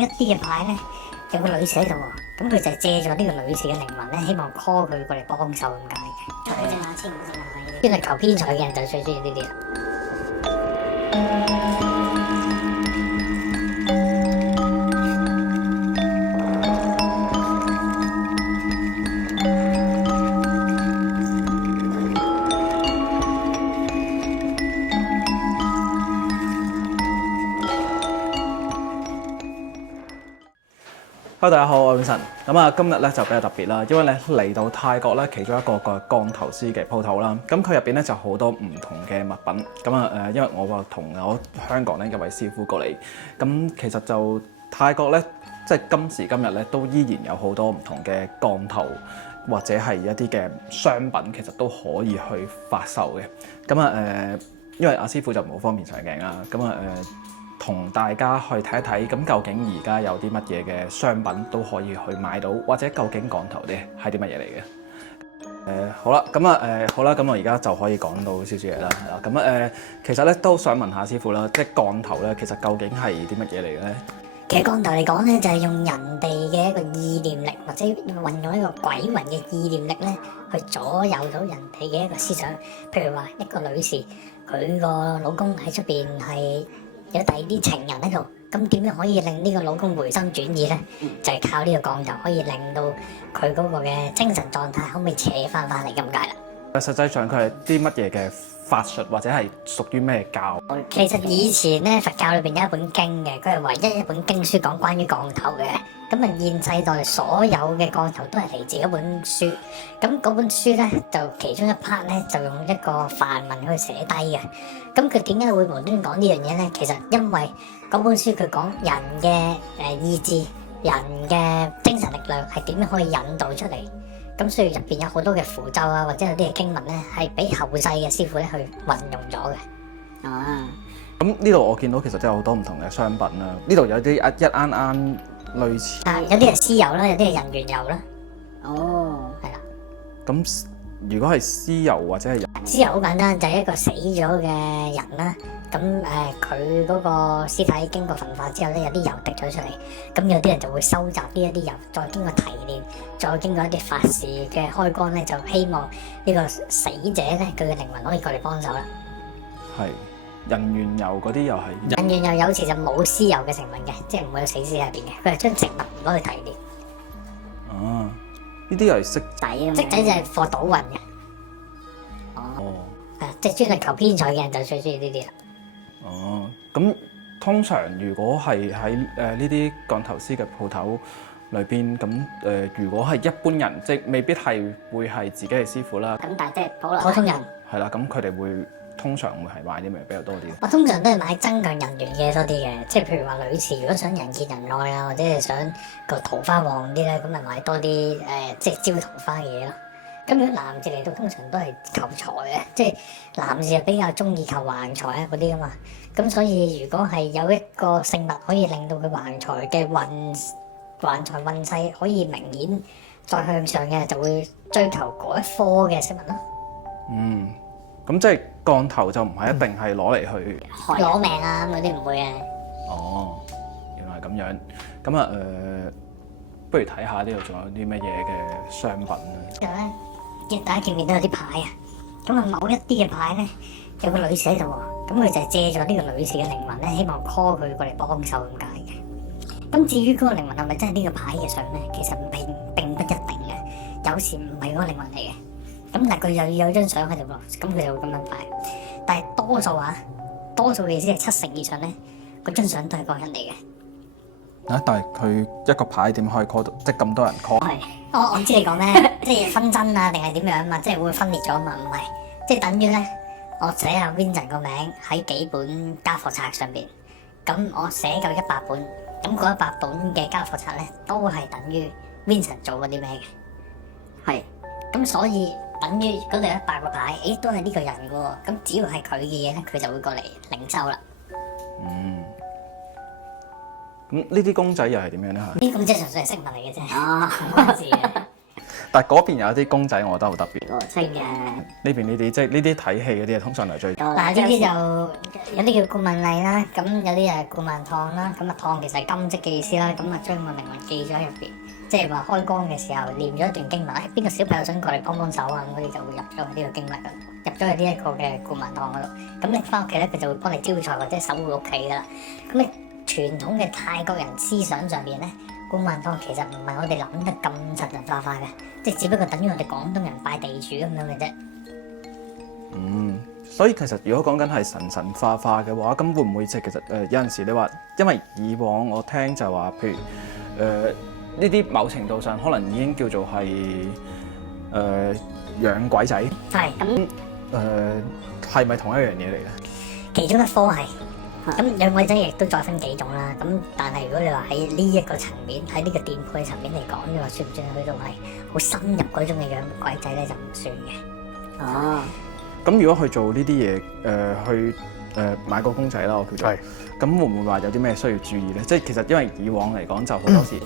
一啲嘅牌咧，有個女士喺度喎，咁佢就係借咗呢個女士嘅靈魂咧，希望 call 佢過嚟幫手咁解嘅。求證下先，因為求偏財嘅人就最中意呢啲啦。Hello， 大家好，我係 Vincent。今日咧就比較特別啦，因為咧嚟到泰國咧其中一個降頭師嘅鋪頭啦。咁佢入邊咧就好多唔同嘅物品。因為我同我香港咧一位師傅過嚟，咁其實就泰國咧即係今時今日咧都依然有好多唔同嘅降頭或者係一啲嘅商品，其實都可以去發售嘅。因為阿師傅就冇方便上鏡啦。同大家去睇一睇，咁究竟而家有啲乜嘢嘅商品都可以去買到，或者究竟降頭啲係啲乜嘢嚟嘅？好啦，咁我而家就可以講到少少嘢啦，係啦。其實咧都想問下師傅啦，即係降頭咧，其實究竟係啲乜嘢嚟嘅咧？其實降頭嚟講咧，就係用人哋嘅一個意念力，或者運用一個鬼魂嘅意念力咧，去左右到人哋嘅一個思想。譬如話一個女士，佢個老公喺出邊係有第二啲情人喺度，咁點樣可以令呢個老公回心轉意咧？就係靠呢個降頭可以令到佢嗰個嘅精神狀態可唔可以扯翻嚟咁解啦。實際上佢係啲乜嘢嘅法術，或者係屬於咩教？其實以前咧佛教裏邊有一本經嘅，佢係唯一一本經書講關於降頭嘅。現世代所有嘅降頭都係嚟自一本書。咁嗰本書咧就其中一 part 咧就用一個梵文去寫低嘅。咁佢點解會無端端講呢樣嘢咧？其實因為嗰本書佢講人嘅意志、人嘅精神力量係點樣可以引導出嚟。咁所以入邊有好多嘅符咒啊，或者有啲嘅經文咧，係俾後世嘅師傅咧去運用咗嘅。咁呢度我見到其實真係好多唔同嘅商品啦。呢度有啲一啱類似。有啲係屍油啦，有啲係人緣油啦。係啦。咁如果係屍油或者係屍油好簡單，就係一個死咗嘅人啦。佢嗰個屍體經過焚化之後咧，有啲油滴咗出嚟。咁有啲人就會收集呢一啲油，再經過提煉，再經過一啲法事嘅開光咧，就希望呢個死者咧佢嘅靈魂可以過嚟幫手啦。係人緣油嗰啲又係人緣油，有時就冇屍油嘅成分嘅，即係唔會有死屍喺入邊嘅，佢係將植物攞去提煉。呢啲又係骰仔啊？骰仔就係貨賭運嘅。即係專係求偏財嘅人就最中意呢啲啦。咁通常如果係喺呢啲降頭師嘅鋪頭裏邊，如果係一般人，即係未必係會係自己嘅師傅啦。咁但係即係普通人係啦，咁佢哋會通常會係買啲咩比較多啲？我通常都係買增強人緣嘅多啲嘅，即係譬如話女士如果想人見人愛啊，或者係想個桃花旺啲咧，咁咪買多啲即係招桃花嘅嘢咯。咁如果男士嚟到，通常都係求財嘅，即係男士係比較中意求橫財啊嗰啲噶嘛。咁所以如果係有一個聖物可以令到佢橫財嘅橫財運勢可以明顯再向上嘅，就會追求嗰一科嘅飾物咯。咁即係降頭就唔係一定係攞嚟去攞命啊嗰啲唔會嘅。原來係咁樣。不如睇下呢度仲有啲乜嘢嘅商品啦。大家見唔見到有啲牌啊？某一啲嘅牌咧，有個女士喺度喎，咁佢就係借咗呢個女士嘅靈魂咧，希望 call 佢過嚟幫手咁解嘅。咁至於嗰個靈魂係咪真係呢個牌嘅相咧？其實並不一定嘅，有時唔係嗰個靈魂嚟嘅。咁但係佢又要有張相喺度咯，咁佢就會咁樣擺。但係多數嘅意思係70%以上咧，嗰張相都係個人嚟嘅。但係佢一個牌點可以 call 到，即係咁多人 call？我知你講咩，即係分真啊，定係點樣啊嘛？即係會分裂咗啊嘛？唔係，即係等於咧，我寫阿 Vincent 個名喺幾本家課冊上邊，咁我寫夠100本，咁嗰100本嘅家課冊咧，都係等於 Vincent 做過啲咩嘅。咁所以等於嗰度有100個牌，都係呢個人嘅喎。咁只要係佢嘅嘢咧，佢就會過嚟領收啦。咁呢啲公仔又係點樣咧？呢啲公仔純粹係飾物嚟嘅啫，唔關事嘅。但係嗰邊有一啲公仔，我覺得好特別。即係呢邊呢啲即係呢啲睇戲嗰啲，通常係最嗱，呢啲就有啲叫顧問麗啦，咁有啲係顧問燙啦，咁啊燙其實係金積嘅意思啦，咁啊將個靈魂記咗喺入邊，即係話開光嘅時候念咗一段經文，邊個小朋友想過嚟幫手啊，咁嗰啲就會入咗去呢個經文嗰度，入咗去呢一個嘅顧問燙嗰度，咁拎翻屋企咧，佢就會幫你招財或者守護屋企噶啦。咁你傳統嘅泰國人思想上邊咧，顧問燙其實唔係我哋諗得咁神神化化嘅，即係只不過等於我哋廣東人拜地主咁樣嘅啫。所以其實如果講緊係神神化化嘅話，咁會唔會即係其實有陣時你話，因為以往我聽就話，譬如呢啲某程度上可能已經叫做係養鬼仔，係咁係咪同一樣嘢嚟咧？其中一科係。咁養鬼仔亦都再分幾種啦，咁但係如果你話喺呢一個層面，喺呢個店鋪嘅層面嚟講，你話算唔算去到係好深入嗰種嘅養鬼仔咧，就唔算嘅。哦，咁如果去做呢啲嘢，去買個公仔啦，我叫做，咁會唔會話有啲咩需要注意咧？即係其實因為以往嚟講就好多時，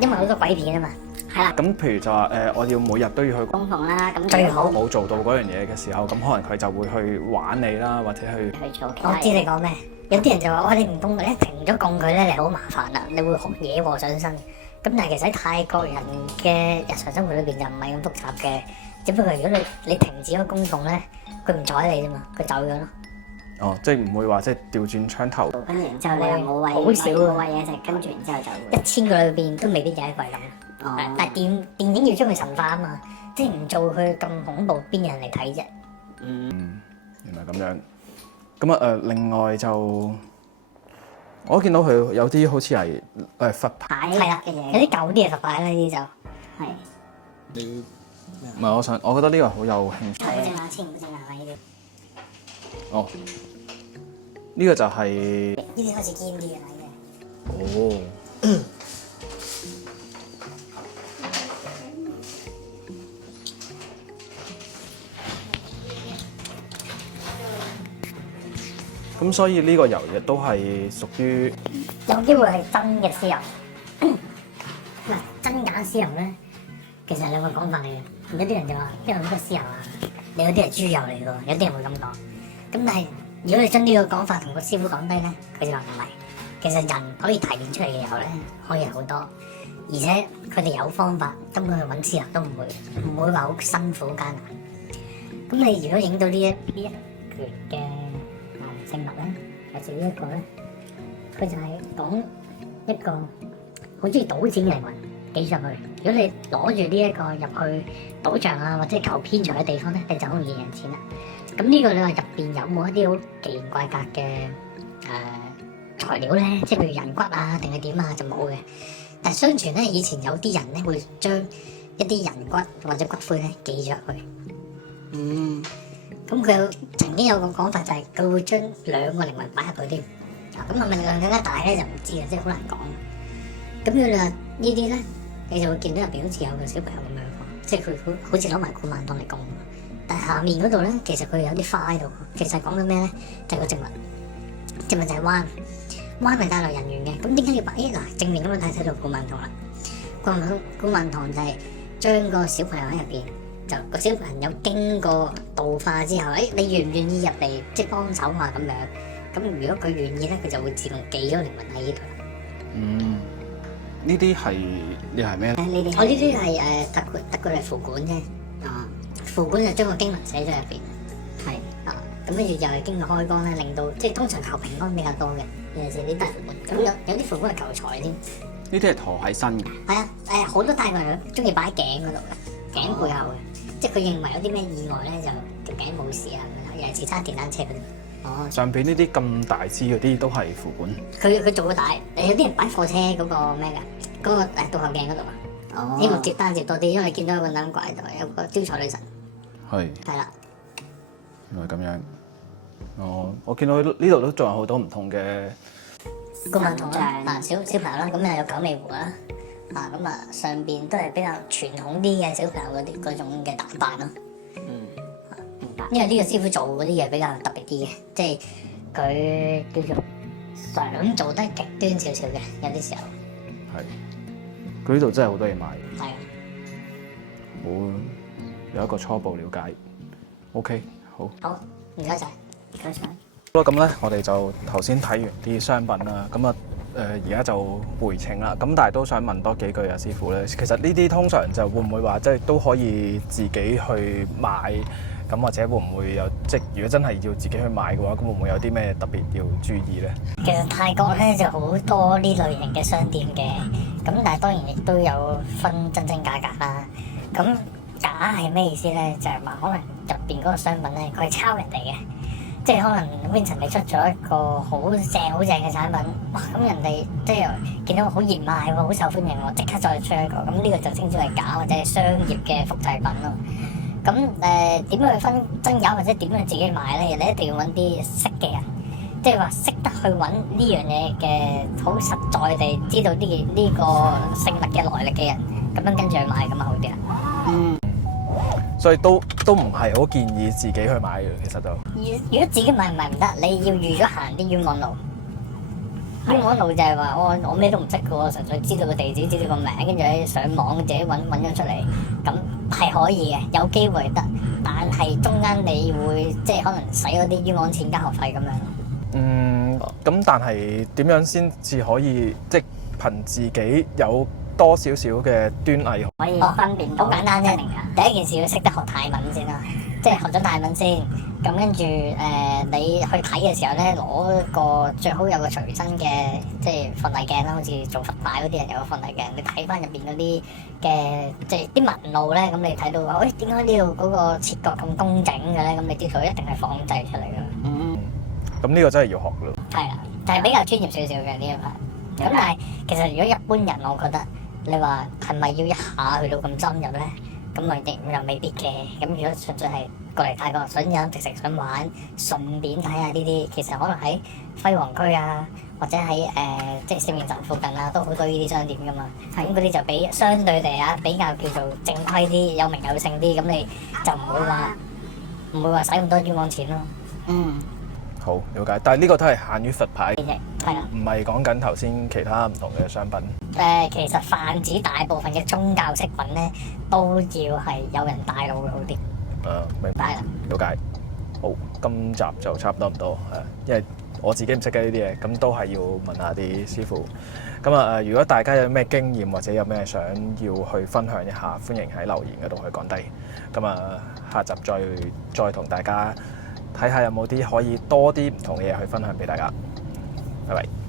因為好多鬼片啊嘛，係啦。咁譬如就話我要每日都要去供奉啦，咁最好冇做到嗰樣嘢嘅時候，咁可能佢就會去玩你啦，或者去做其我知他嘢。你講咩，有啲人就話：哇，你唔供佢，一停咗供佢咧，你好麻煩啦，你會好惹禍上身。咁但係其實喺泰國人嘅日常生活裏邊就唔係咁複雜嘅，只不過如果你停止咗供奉咧，佢唔睬你啫嘛，佢走咗咯。哦，即係唔會話即係調轉槍頭。跟住然之後你又冇餵，好少冇餵嘢食，跟住然之後就會1000個裏邊都未必有一個係咁。哦但係電影要將佢神化啊嘛，即係唔做佢咁恐怖，邊有人嚟睇啫？原來咁樣。咁啊另外就我見到佢有啲好似係佛牌。牌係啦，嘅嘢，有啲舊啲嘅佛牌啦，呢啲就係唔係，我覺得呢個好有興趣。好正下千，好正下呢啲。哦，呢個就係呢啲開始堅啲嘅啦，哦。咁所以呢個油亦都係屬於有機會係真嘅屍油。嗱，真假屍油咧，其實係兩個講法嚟嘅。有啲人就話，因為好多屍油啊，你有啲係豬油嚟㗎，有啲人會咁講。咁但係如果你將呢個講法同個師傅講低咧，佢就話唔係。其實人可以提煉出嚟嘅油咧，可以好多，而且佢哋有方法，根本去揾屍油都唔會話好辛苦好艱難。咁你如果影到呢一拳嘅聖物咧，或者呢一個咧，佢就係講一個好中意賭錢嘅靈魂寄上去。如果你攞住呢一個入去賭場啊，或者求偏財嘅地方咧，你就好容易贏錢啦。咁呢個你話入邊有冇一啲好奇形怪格嘅材料咧？即係譬如人骨啊，定係點啊，就冇嘅。但係相傳咧，以前有啲人咧會將一啲人骨或者骨灰咧寄咗入去。咁佢曾經有個講法就係佢會將兩個靈魂擺入去添。咁係咪力量更加大咧就唔知啊，即係好難講。咁如果你話呢啲咧，你就會見到入邊好似有個小朋友咁樣，即係佢好似攞埋古曼當嚟供。但係下面嗰度咧，其實佢有啲花喺度。其實講緊咩咧？就係個植物，植物就係彎，彎係帶來人緣嘅。咁點解要擺？嗱，正面咁樣睇到古曼堂啦。古曼堂就係將個小朋友喺入邊。就個小朋友經過度化之後，你願唔願意入嚟即係幫手啊咁樣？咁如果佢願意咧，佢就會自動寄咗靈魂喺呢度啦。呢啲係你係咩？我呢啲係得佢嚟符管啫。符管就將個經文寫咗入邊。係咁跟住又係經過開光咧，令到即係通常求平安比較多嘅，尤其是啲大符管。咁有啲符管係求財添。呢啲係陀喺身嘅。係啊，好多泰國人中意擺喺頸嗰度嘅，頸背後嘅。即係佢認為有啲咩意外咧，就條頸冇事啊咁樣，尤其是揸電單車嗰啲。上邊呢啲咁大支嗰啲都係符管。佢做個大，有啲人擺貨車嗰個咩㗎？嗰個倒後鏡嗰度啊。呢個接單接多啲，因為見到有個冷怪喺度，有個招財女神。係。係啦。原來咁樣。我見到呢度都仲有好多唔同嘅古曼童啦，小朋友啦，咁又有九尾狐啦。咁上邊都係比較傳統啲嘅小朋友嗰種嘅打扮咯。明白。因為呢個師傅做嗰啲嘢比較特別啲嘅，即係佢叫做想做得極端少少嘅，有啲時候。係。佢呢度真係好多嘢賣。係啊。好有一個初步了解。OK， 好。好，唔該晒。唔該晒。好啦，咁咧我哋就頭先睇完啲商品啦，咁啊而家就回程啦。咁但係都想問多幾句啊，師傅咧，其實呢啲通常就會唔會話即係都可以自己去買？咁或者會唔會有即係如果真係要自己去買嘅話，咁會唔會有啲咩特別要注意咧？其實泰國咧就好多呢類型嘅商店嘅，咁但係當然亦都有分真正價格啦。咁假係咩意思咧？就係話可能入邊嗰個商品咧，佢係抄人哋嘅，即係可能 Vincent 你出咗一個好正嘅產品，哇！咁人哋即係見到好熱賣喎，好受歡迎喎，即刻再出一個，咁呢個就稱之為假或者係商業嘅複製品咯。咁點樣去分真假或者點樣自己買咧？你一定要揾啲識嘅人，即係話識得去揾呢樣嘢嘅，好實在地知道呢個聖物嘅來歷嘅人，咁樣跟住去買咁啊好啲啊。所以都唔係好建議自己去買嘅，其實就如果自己買唔係唔得，你要預咗行啲冤枉路。冤枉路就係話我咩都唔識嘅喎，純粹知道個地址，知道個名，跟住喺上網自己揾咗出嚟，咁係可以嘅，有機會得。但係中間你會即係可能使嗰啲冤枉錢交學費咁樣。咁但係點樣先至可以即係憑自己有多少少嘅端倪？可以分辨到。好簡單啫，第一件事要識得學泰文先啦，即係學咗泰文先。咁跟住你去睇嘅時候咧，攞個最好有個隨身嘅即係放大鏡啦，好似做佛牌嗰啲人有個放大鏡，你睇翻入邊嗰啲嘅即係啲紋路咧，咁你睇到話，喂點解呢度嗰個切割咁工整嘅咧？咁你知道一定係仿製出嚟㗎。咁呢個真係要學咯。係啦，就係比較專業少少嘅呢一 part。咁但係其實如果一般人，我覺得你話係咪要一下去到咁深入咧？咁啊亦又未必嘅。咁如果純粹係過嚟泰國想飲食食想玩，順便睇下呢啲，其實可能喺輝煌區啊，或者喺即係四面站附近啊，都好多呢啲商店噶嘛。咁嗰啲就比相對地比較叫做正規啲、有名有姓啲，咁你就唔會話使咁多冤枉錢咯。好了解，但係呢個都係限於佛牌，係啦，唔係講緊頭先其他唔同嘅商品。其實泛指大部分嘅宗教飾品咧，都要係有人帶路會好啲。明白，了解。好，今集就差唔多，因為我自己唔識嘅呢啲嘢，咁都係要問下啲師傅。咁啊，如果大家有咩經驗或者有咩想要去分享一下，歡迎喺留言嗰度去講低。咁啊，下集再同大家睇下有冇啲可以多啲唔同嘅嘢去分享俾大家。拜拜。